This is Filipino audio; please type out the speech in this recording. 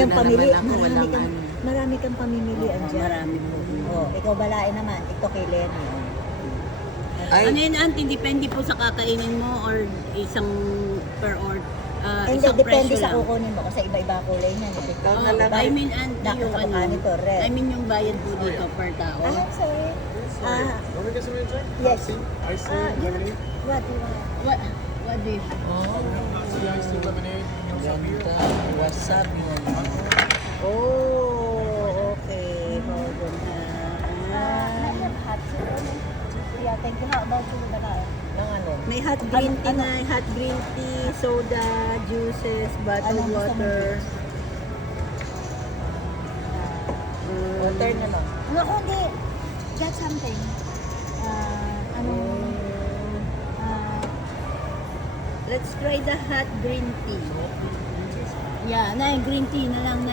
Ngayon, na pamili, naman ako, walang ano. marami kang pamimilian dyan. Marami po. Oh, ikaw balain naman, ito kay Lenny. Oh. Ay, Ano yun, auntie? Depende po sa kakainin mo or isang per or Hindi, isang depende presyo sa lang? kukunin mo kasi iba-iba kulay niyan. ikaw na Oh, lang. I mean, auntie, Dako yung sa ano, mukha nito, red. I mean, yung bayad po dito per tao. Ah, sorry. Ah, Want to get something to drink? yes. Iced tea, Yeah. lemonade. What do you want? What do you? Iced iced tea, lemonade. You know, some beer. ganda. Wasabi. Oh, okay. Hold on. Yeah, thank you. How about you, balain? Ng ano? May hot green tea Ano? na, hot green tea, soda, juices, bottled Anong gusto mo? water. Water na lang. No, hindi. Get something. Ano? Let's try the hot green tea. Yeah, na green tea na lang